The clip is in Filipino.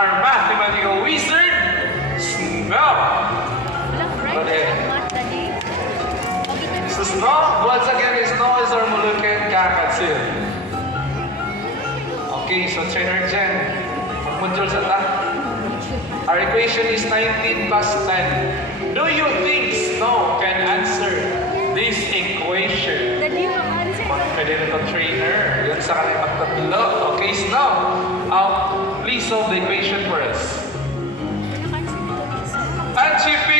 our mathematical wizard, Snow. So Snow, once again, Snow is our Moluccan kakatsil. Okay, so trainer Jen, pag-module sa ta. Our equation is 19 plus 10. Do you think Snow can answer this equation? Confident ko trainer. Yan sa kanyang magtatlo. Okay, Snow. Please solve the equation for us. Achieving